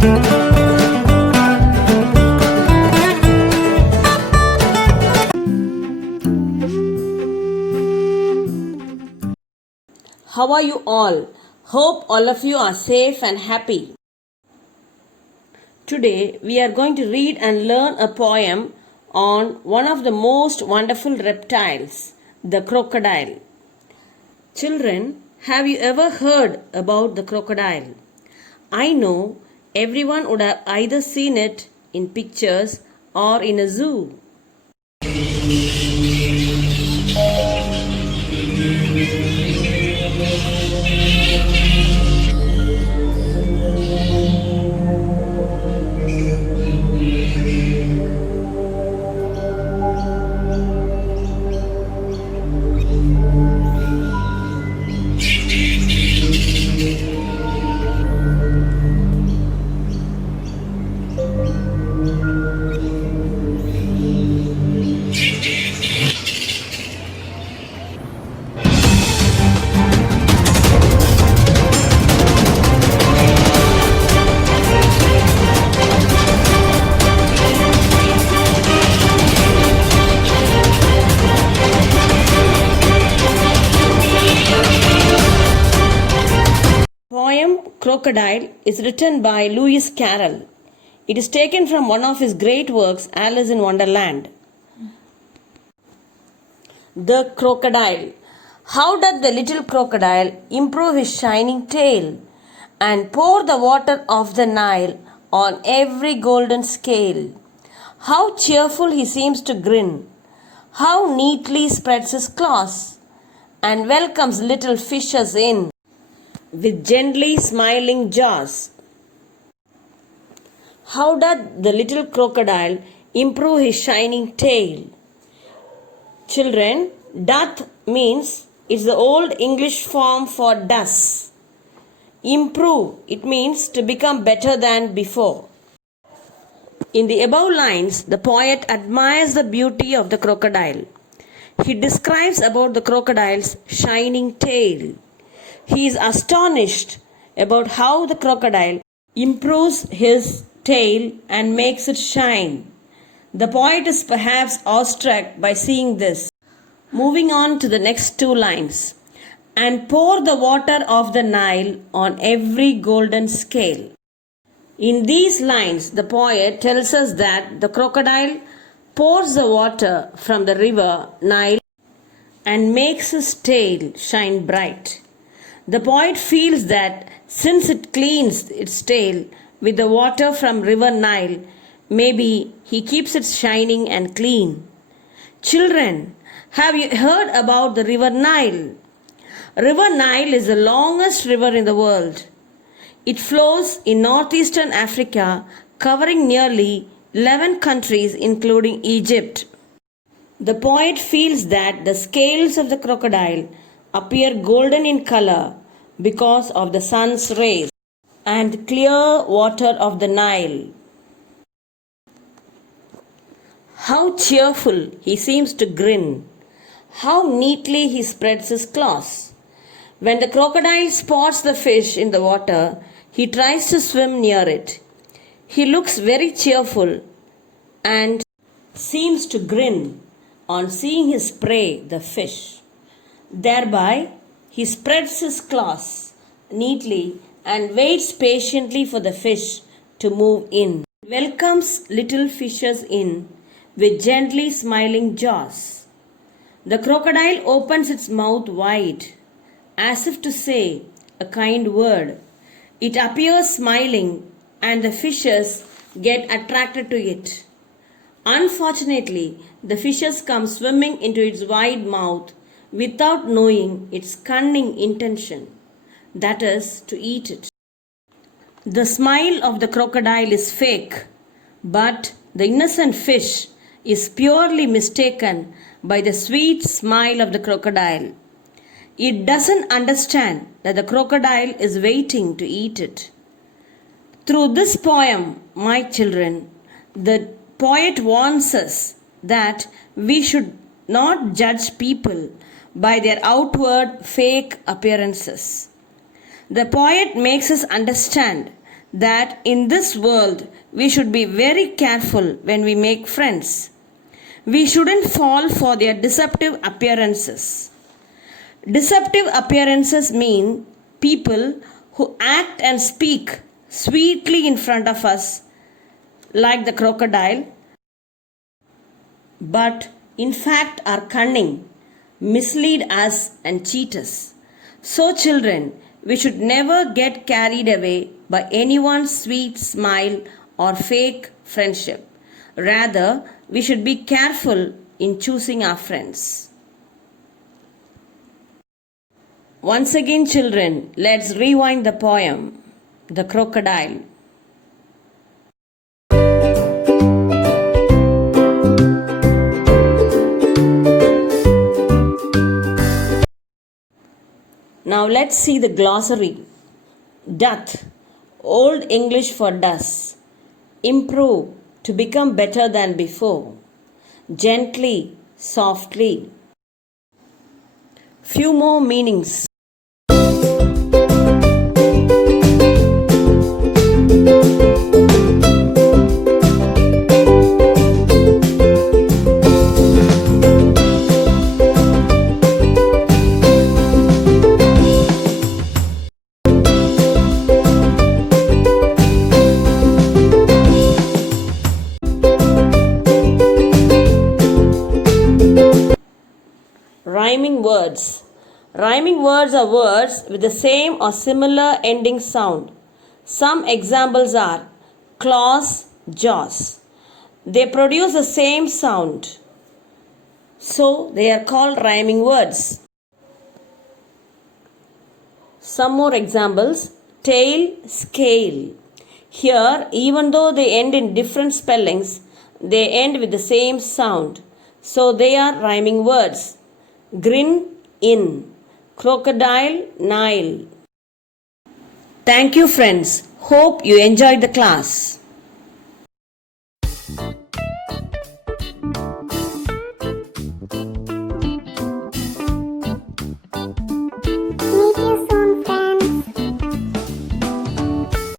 How are you all? Hope all of you are safe and happy. Today we are going to read and learn a poem on one of the most wonderful reptiles, the crocodile. Children, have you ever heard about the crocodile? I know everyone would have either seen it in pictures or in a zoo. Poem Crocodile is written by Lewis Carroll. It is taken from one of his great works, Alice in Wonderland. The crocodile. How doth the little crocodile improve his shining tail and pour the water of the Nile on every golden scale? How cheerful he seems to grin, how neatly spreads his claws, and welcomes little fishes in with gently smiling jaws. How doth the little crocodile improve his shining tail? Children, doth means it's the old English form for does. Improve, it means to become better than before. In the above lines, the poet admires the beauty of the crocodile. He describes about the crocodile's shining tail. He is astonished about how the crocodile improves his tail and makes it shine. The poet is perhaps awestruck by seeing this. Moving on to the next two lines. And pour the water of the Nile on every golden scale. In these lines, the poet tells us that the crocodile pours the water from the river Nile and makes his tail shine bright. The poet feels that since it cleans its tail with the water from river Nile, maybe he keeps it shining and clean. Children, have you heard about the river Nile? River Nile is the longest river in the world. It flows in northeastern Africa, covering nearly 11 countries including Egypt. The poet feels that the scales of the crocodile appear golden in color because of the sun's rays and clear water of the Nile. How cheerful he seems to grin, how neatly he spreads his claws. When the crocodile spots the fish in the water, he tries to swim near it. He looks very cheerful and seems to grin on seeing his prey, the fish. Thereby, he spreads his claws neatly and waits patiently for the fish to move in. Welcomes little fishes in with gently smiling jaws. The crocodile opens its mouth wide as if to say a kind word. It appears smiling and the fishes get attracted to it. Unfortunately, the fishes come swimming into its wide mouth without knowing its cunning intention, that is, to eat it. The smile of the crocodile is fake, but the innocent fish is purely mistaken by the sweet smile of the crocodile. It doesn't understand that the crocodile is waiting to eat it. Through this poem, my children, the poet warns us that we should not judge people by their outward fake appearances. The poet makes us understand that in this world we should be very careful when we make friends. We shouldn't fall for their deceptive appearances. Deceptive appearances mean people who act and speak sweetly in front of us, like the crocodile, but in fact are cunning, mislead us, and cheat us. So, children, we should never get carried away by anyone's sweet smile or fake friendship. Rather, we should be careful in choosing our friends. Once again, children, let's rewind the poem, The Crocodile. Now let's see the glossary. Doth, Old English for does. Improve, to become better than before. Gently, softly. Few more meanings. Rhyming words. Rhyming words are words with the same or similar ending sound. Some examples are claws, jaws. They produce the same sound, so they are called rhyming words. Some more examples. Tail, scale. Here, even though they end in different spellings, they end with the same sound, so they are rhyming words. Grin, in. Crocodile, Nile. Thank you, friends. Hope you enjoyed the class.